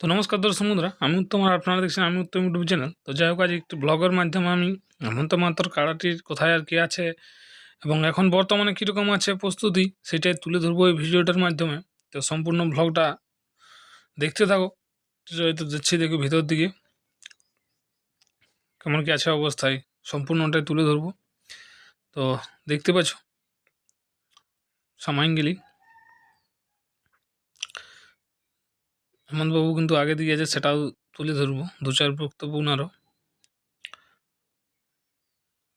তো নমস্কার দর্শক বন্ধুরা, আমি উত্তম আর আপনারা দেখছেন আমি উত্তম ইউটিউব চ্যানেল। তো যাই হোক, আজ একটি ব্লগের মাধ্যমে আমি হেমন্ত মাহাতোর কাড়াটির কোথায় আর কি আছে এবং এখন বর্তমানে কীরকম আছে প্রস্তুতি, সেটাই তুলে ধরবো এই ভিডিওটার মাধ্যমে। তো সম্পূর্ণ ব্লগটা দেখতে থাকো। তো যাচ্ছি দেখো ভিতর দিকে কেমন কি আছে অবস্থায়, সম্পূর্ণটাই তুলে ধরবো। তো দেখতে পাচ্ছ সামাইঙ্গেলি হেমন্তবাবু কিন্তু আগে দিকে আছে, সেটাও তুলে ধরবো। দু চার বক্তব্য আরও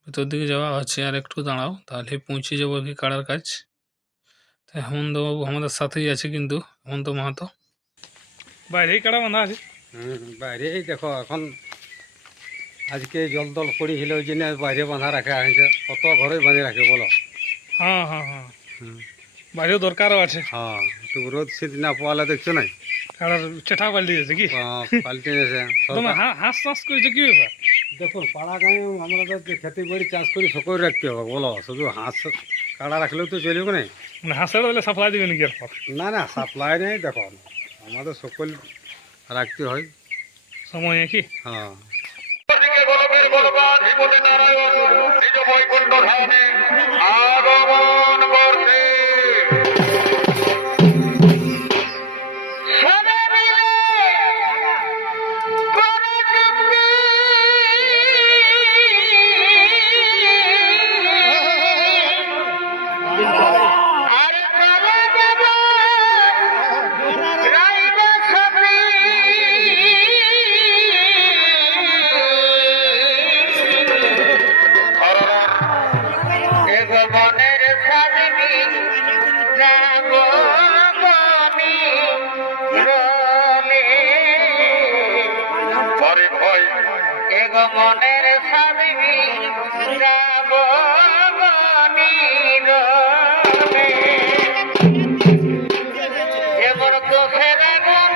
ভিতর দিকে যাওয়া আছে, আর একটু দাঁড়াও তাহলে পৌঁছে যাবো আর কি কাড়ার কাজ। তাই হেমন্তবাবু আমাদের সাথেই আছে, কিন্তু হেমন্ত মাহাতো বাইরেই কাড়া বাঁধা আছে। বাইরে এই দেখো এখন আজকে জল দল পড়েছিল ওই জন্য বাইরে বাঁধা রাখা হয়েছে। কত ঘরে বাঁধে রাখে বলো? হ্যাঁ হ্যাঁ হ্যাঁ, বাইরেও দরকারও আছে। হ্যাঁ, একটু রোদ শীত না পোয়ালে দেখছো না কাড়ার চেঠা পাল্টে গেছে কি পাল্টে গেছে। তোমার হাঁস চাষ করেছে কি ব্যাপার? দেখুন পাড়া গাঁয়ে আমরা তো খেতে বাড়ি চাষ করি সকল রাখতে হবে বলো, শুধু হাঁস কাড়া রাখলেও তো চলবে না। মানে হাঁসের দিলে সাপ্লাই দিবে নাকি এরপর? না না, সাপ্লাই নেই, দেখো আমাদের সকল রাখতে হয় সময় কি। হ্যাঁ। আগমন করতে মনের স্বামী যাব এবার তো ফেরাগুন